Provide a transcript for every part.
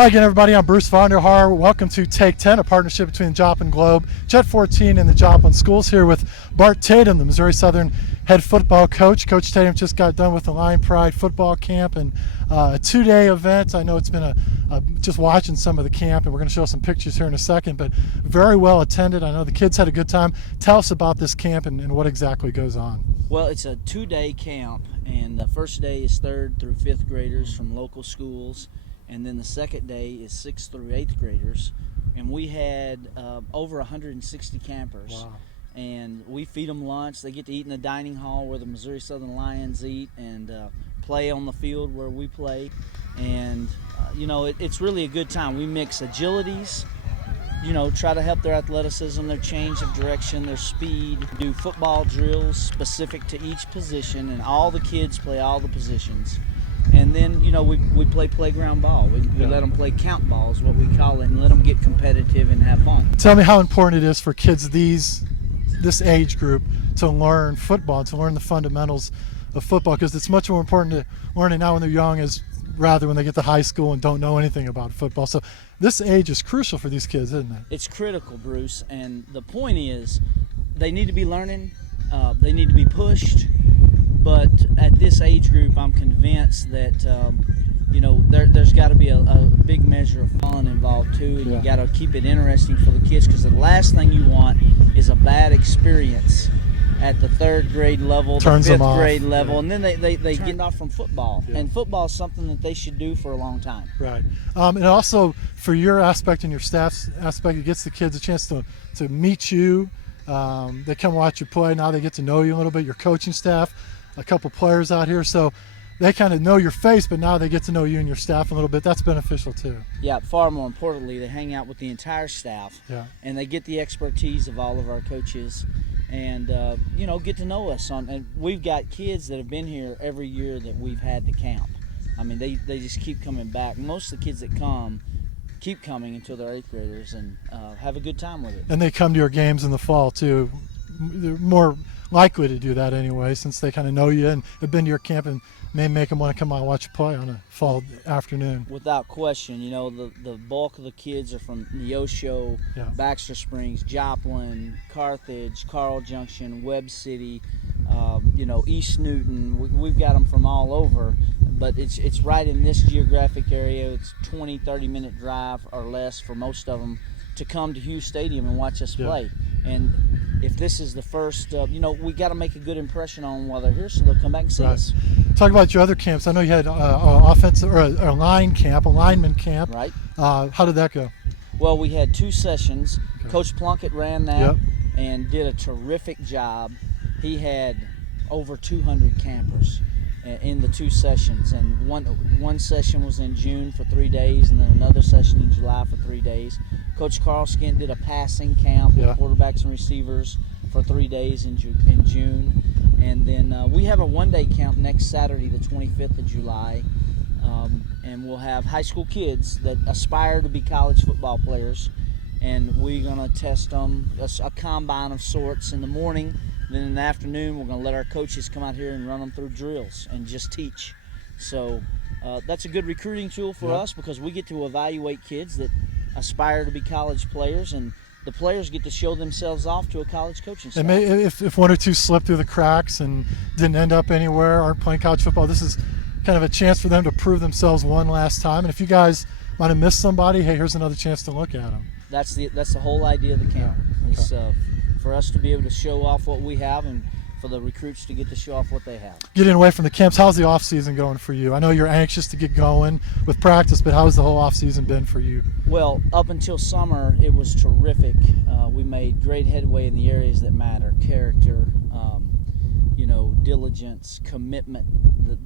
Hi again, everybody. I'm Bruce Vonderhaar. Welcome to Take 10, a partnership between the Joplin Globe, Jet 14, and the Joplin Schools, here with Bart Tatum, the Missouri Southern head football coach. Coach Tatum just got done with the Lion Pride football camp and a two-day event. I know it's been just watching some of the camp, and we're going to show some pictures here in a second, but very well attended. I know the kids had a good time. Tell us about this camp and what exactly goes on. Well, it's a two-day camp, and the first day is 3rd through 5th graders from local schools, and then the second day is 6th through 8th graders. And we had over 160 campers. Wow. And we feed them lunch. They get to eat in the dining hall where the Missouri Southern Lions eat, and play on the field where we play. And it's really a good time. We mix agilities, try to help their athleticism, their change of direction, their speed, do football drills specific to each position, and all the kids play all the positions. And then, we play playground ball. We let them play count ball is what we call it, and let them get competitive and have fun. Tell me how important it is for kids this age group to learn football, to learn the fundamentals of football, because it's much more important to learn it now when they're young as rather when they get to high school and don't know anything about football. So this age is crucial for these kids, isn't it? It's critical, Bruce, and the point is they need to be learning, they need to be pushed, but at this age group I'm convinced that there's got to be a big measure of fun involved too, and you got to keep it interesting for the kids, because the last thing you want is a bad experience at the 3rd grade level, the 5th grade level, and then they get off from football. And football is something that they should do for a long time. Right. And also for your aspect and your staff's aspect, it gets the kids a chance to meet you. They come watch you play. Now they get to know you a little bit, your coaching staff, a couple players out here. So they kind of know your face, but now they get to know you and your staff a little bit. That's beneficial too. Yeah, far more importantly, they hang out with the entire staff, and they get the expertise of all of our coaches, and get to know us. And we've got kids that have been here every year that we've had the camp. I mean, they just keep coming back. Most of the kids that come keep coming until they're 8th graders and have a good time with it. And they come to your games in the fall too. They're more likely to do that anyway, since they kind of know you and have been to your camp, and may make them want to come out and watch you play on a fall afternoon. Without question, the bulk of the kids are from Neosho, Baxter Springs, Joplin, Carthage, Carl Junction, Webb City, East Newton. We've got them from all over, but it's right in this geographic area. It's 20-30 minute drive or less for most of them to come to Hughes Stadium and watch us play. And if this is the first, we got to make a good impression on them while they're here, so they'll come back and see us. Talk about your other camps. I know you had offensive or a line camp, a lineman camp. Right. How did that go? Well, we had 2 sessions. Okay. Coach Plunkett ran that and did a terrific job. He had over 200 campers in the 2 sessions, and one session was in June for 3 days, and then another session in July for 3 days. Coach Carl Skint did a passing camp with quarterbacks and receivers for 3 days in June, and then we have a one-day camp next Saturday, the 25th of July, and we'll have high school kids that aspire to be college football players, and we're going to test them, a combine of sorts in the morning. Then in the afternoon, we're going to let our coaches come out here and run them through drills and just teach. So that's a good recruiting tool for us, because we get to evaluate kids that aspire to be college players, and the players get to show themselves off to a college coaching staff. And if one or two slip through the cracks and didn't end up anywhere, aren't playing college football, this is kind of a chance for them to prove themselves one last time. And if you guys might have missed somebody, hey, here's another chance to look at them. That's the whole idea of the camp. Is for us to be able to show off what we have, and for the recruits to get to show off what they have. Getting away from the camps, how's the off season going for you? I know you're anxious to get going with practice, but how's the whole off season been for you? Well, up until summer, it was terrific. We made great headway in the areas that matter: character, diligence, commitment.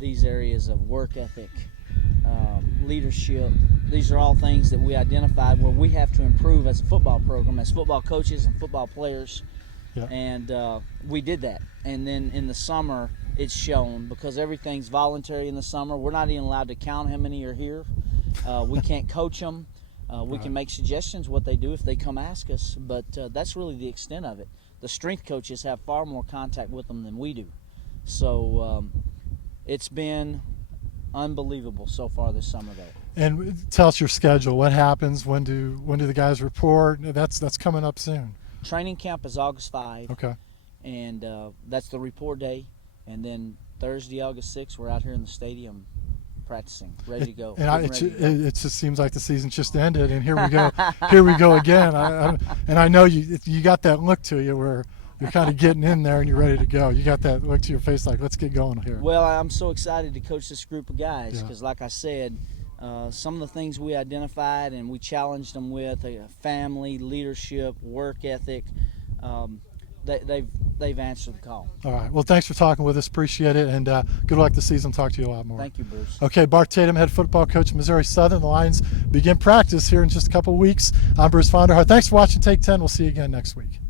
These areas of work ethic, leadership. These are all things that we identified where we have to improve as a football program, as football coaches and football players. And we did that. And then in the summer, it's shown, because everything's voluntary in the summer. We're not even allowed to count how many are here. We can't coach them. We can make suggestions what they do if they come ask us, but that's really the extent of it. The strength coaches have far more contact with them than we do. So it's been unbelievable so far this summer, though. And tell us your schedule. What happens? When do the guys report? That's coming up soon. Training camp is August 5. Okay. And that's the report day. And then Thursday, August 6th, we're out here in the stadium practicing, ready to go. And it just seems like the season just ended, and here we go. Here we go again. And I know you got that look to you where you're kind of getting in there and you're ready to go. You got that look to your face like, let's get going here. Well, I'm so excited to coach this group of guys because, Yeah. like I said, some of the things we identified and we challenged them with, family, leadership, work ethic, they've answered the call. All right. Well, thanks for talking with us. Appreciate it, and good luck this season. Talk to you a lot more. Thank you, Bruce. Okay, Bart Tatum, head football coach at Missouri Southern. The Lions begin practice here in just a couple weeks. I'm Bruce Vonderhaar. Thanks for watching Take 10. We'll see you again next week.